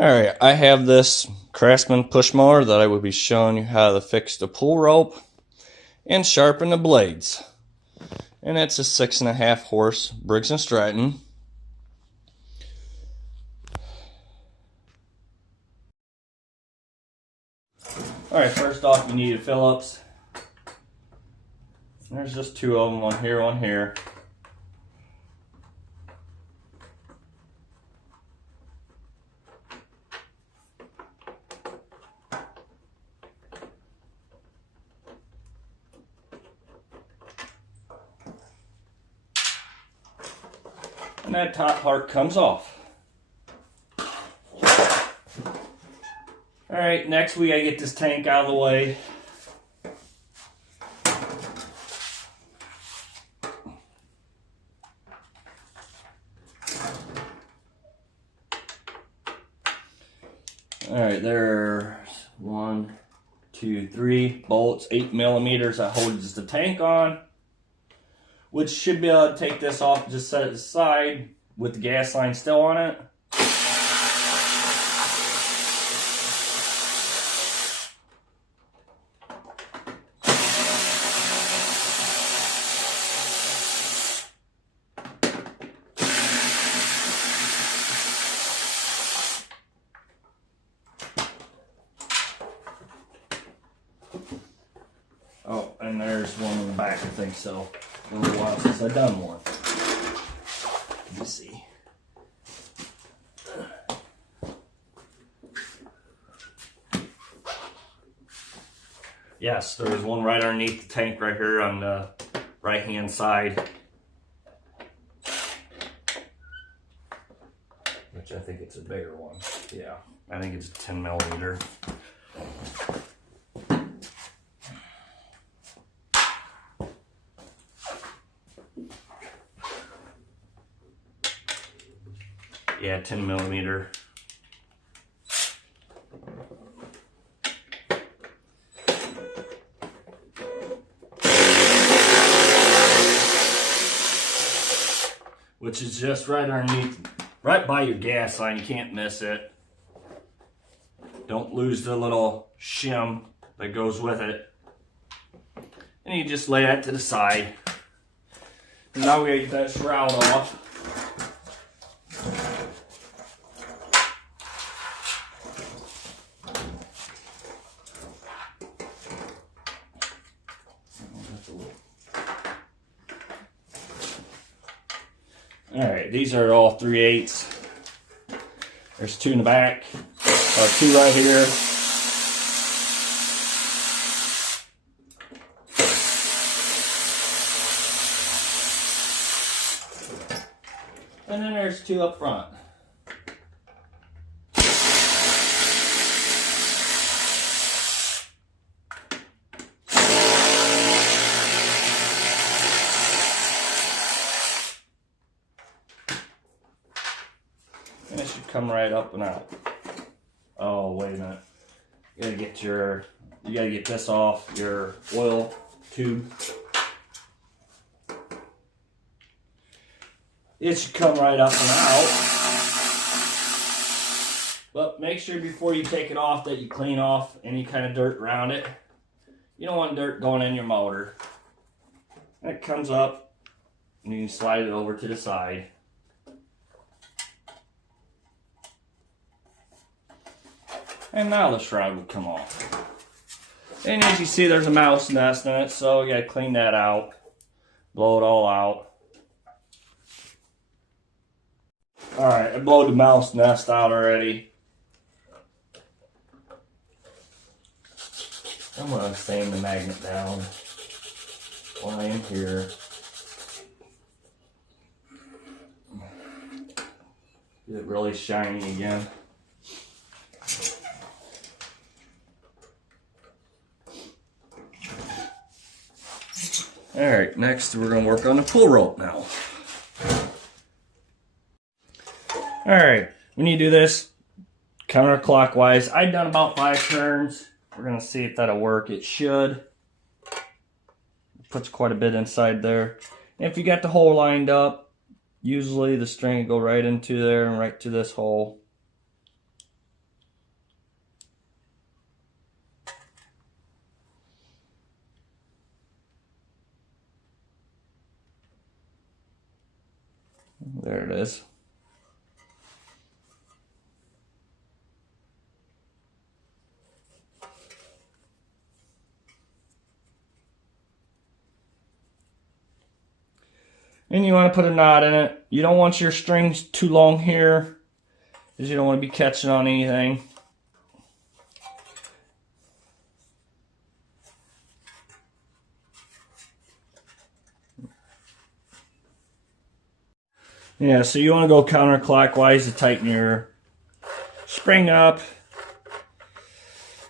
Alright, I have this Craftsman push mower that I will be showing you how to fix the pull rope and sharpen the blades. And it's a 6.5 horse Briggs Stratton. Alright, first off you need a Phillips. There's just two of them, one here, one here. And that top part comes off. Alright, next we gotta get this tank out of the way. Alright, there's 1, 2, 3 bolts, 8mm that holds the tank on, which should be able to take this off, just set it aside with the gas line still on it. Oh, and there's one in the back, I think so. It's been a while since I've done one. Let me see. Yes, there's one right underneath the tank right here on the right hand side. Which I think it's a bigger one. Yeah, I think it's a 10mm. Yeah, 10mm. Which is just right underneath, right by your gas line. You can't miss it. Don't lose the little shim that goes with it. And you just lay that to the side. And now we gotta get that shroud off. Alright, these are all 3/8. There's two in the back, or two right here. And then there's two up front. And it should come right up and out. Oh, wait a minute. You gotta get this off your oil tube. It should come right up and out. But make sure before you take it off that you clean off any kind of dirt around it. You don't want dirt going in your motor. And it comes up and you can slide it over to the side. And now the shroud will come off. And as you see, there's a mouse nest in it, so you gotta clean that out. Blow it all out. Alright, I blowed the mouse nest out already. I'm gonna sand the magnet down while I am here. Get it really shiny again. Alright, next we're going to work on the pull rope now. Alright, when you do this counterclockwise, I've done about 5 turns. We're going to see if that'll work. It should. It puts quite a bit inside there. And if you got the hole lined up, usually the string will go right into there and right to this hole. is. And you want to put a knot in it. You don't want your strings too long here, because you don't want to be catching on anything. Yeah, so you want to go counterclockwise to tighten your spring up.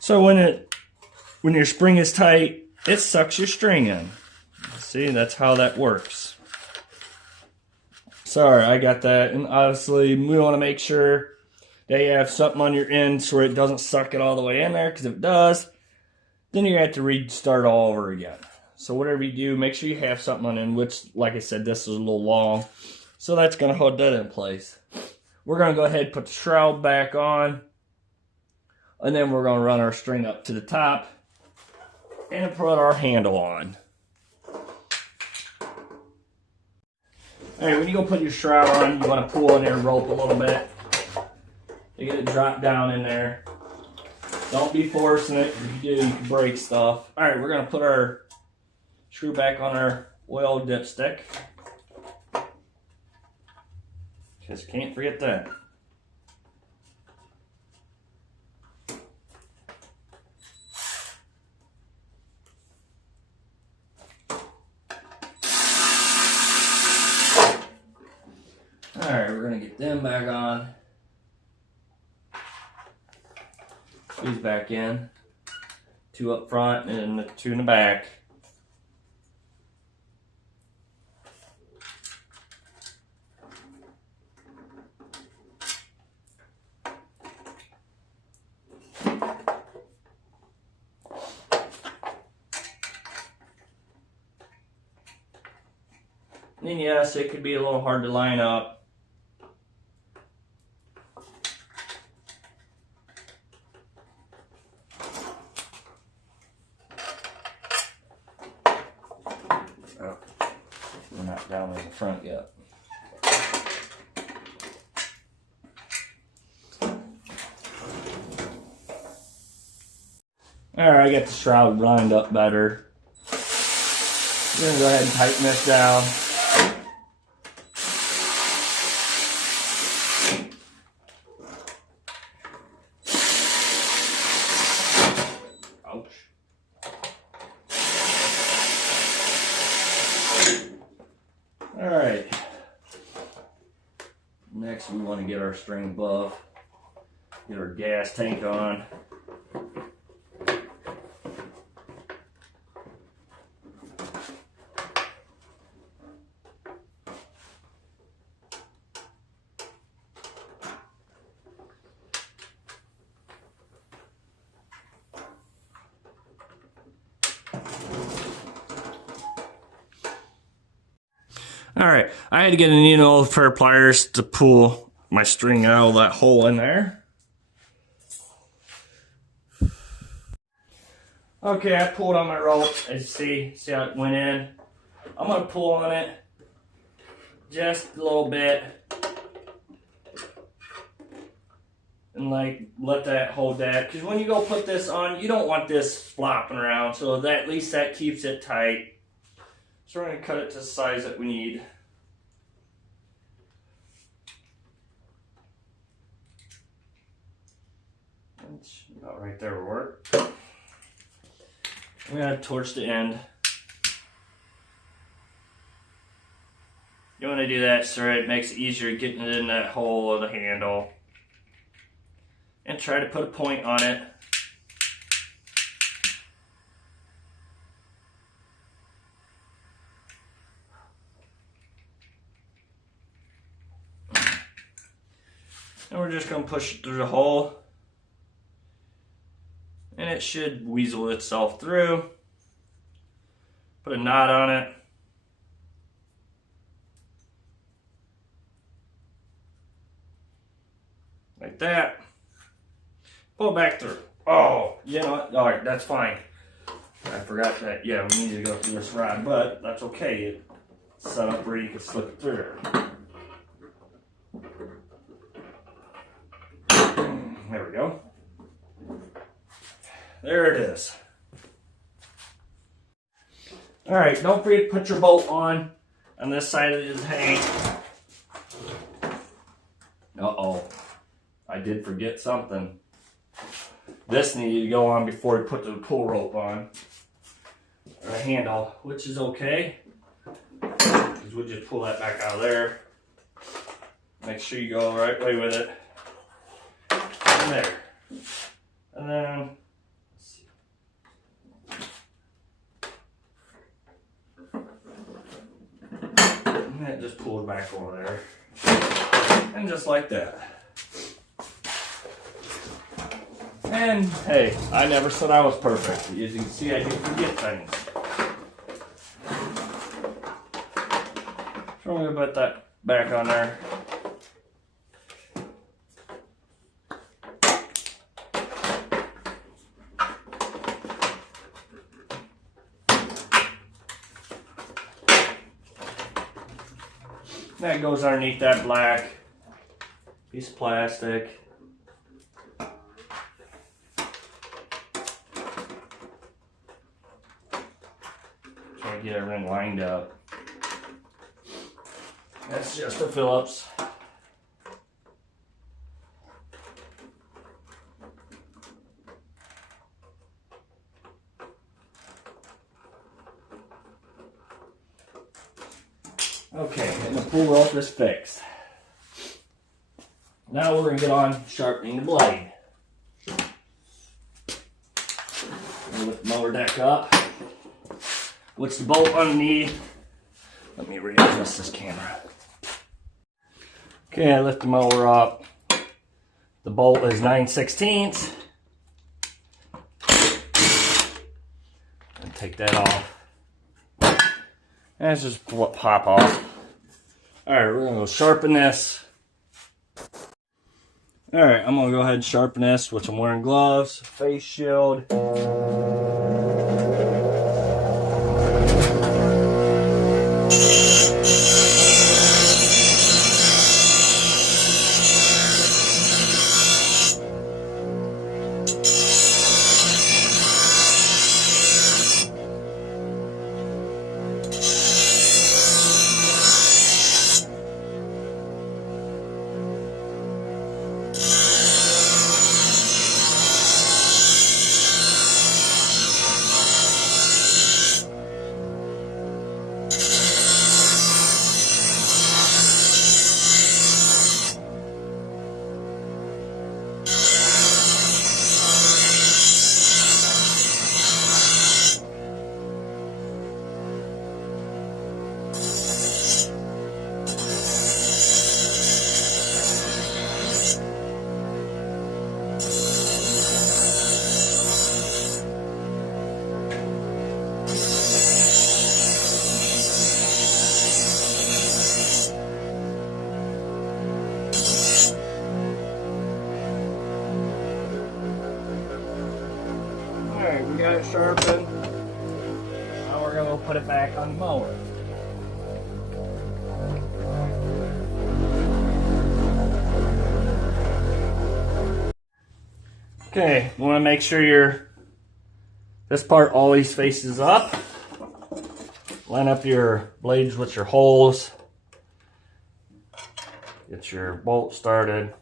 So when your spring is tight, it sucks your string in. See, that's how that works. Sorry, I got that. And obviously, we want to make sure that you have something on your end so it doesn't suck it all the way in there, because if it does, then you're going to have to restart all over again. So whatever you do, make sure you have something on in, which, like I said, this is a little long. So that's going to hold that in place. We're going to go ahead and put the shroud back on. And then we're going to run our string up to the top and put our handle on. Alright, when you go put your shroud on, you want to pull in your rope a little bit to get it dropped down in there. Don't be forcing it. If you do, you can break stuff. Alright, we're going to put our screw back on our oil dipstick. Just can't forget that. Alright, we're going to get them back on. These back in. 2 up front and 2 in the back. And yes, it could be a little hard to line up. Oh, we're not down in the front yet. Alright, I got the shroud lined up better. We're going to go ahead and tighten this down. Ouch. Alright. Next we want to get our string above. Get our gas tank on. Alright, I had to get a needle pair of pliers to pull my string out of that hole in there. Okay, I pulled on my rope, as you see how it went in. I'm going to pull on it just a little bit and like let that hold that, because when you go put this on, you don't want this flopping around, so that at least that keeps it tight. So we're going to cut it to the size that we need. That's about right there will work. We're going to torch the end. You want to do that so it makes it easier getting it in that hole of the handle. And try to put a point on it. And we're just going to push it through the hole. And it should weasel itself through. Put a knot on it. Like that. Pull it back through. Oh, you know what? Alright, that's fine. I forgot that. Yeah, we need to go through this rod, but that's okay. It's set up where you can slip it through there. we go. There it is. All right, don't forget to put your bolt on this side of his hang. Uh-oh, I did forget something. This needed to go on before we put the pull rope on. Or a handle, which is okay. Because we'll just pull that back out of there. Make sure you go the right way with it. And there. And then, let's see. And that just pulls back over there. And just like that. And hey, I never said I was perfect. As you can see, I do forget things. So I'm going to put that back on there. That goes underneath that black piece of plastic. Try to get everything lined up. That's just a Phillips. Okay, and the pull rope is fixed. Now we're going to get on sharpening the blade. Lift the mower deck up. What's the bolt underneath? Let me readjust this camera. Okay, I lift the mower up. The bolt is 9/16. And take that off. And it's just pop off. Alright, we're going to go sharpen this. Alright, I'm going to go ahead and sharpen this, which I'm wearing gloves, face shield. Alright, we got it sharpened. Now we're going to put it back on the mower. Okay, you want to make sure this part always faces up. Line up your blades with your holes. Get your bolt started.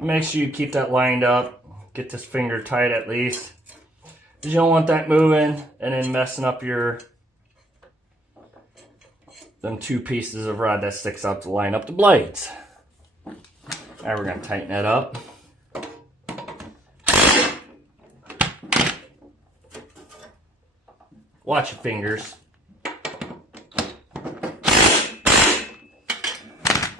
Make sure you keep that lined up. Get this finger tight at least. You don't want that moving and then messing up them two pieces of rod that sticks out to line up the blades. Alright, we're going to tighten that up. Watch your fingers.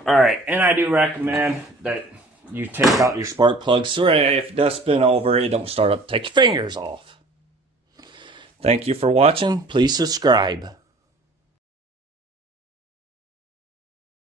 Alright, and I do recommend that you take out your spark plug so if it does spin over, it don't start up. Take your fingers off. Thank you for watching. Please subscribe.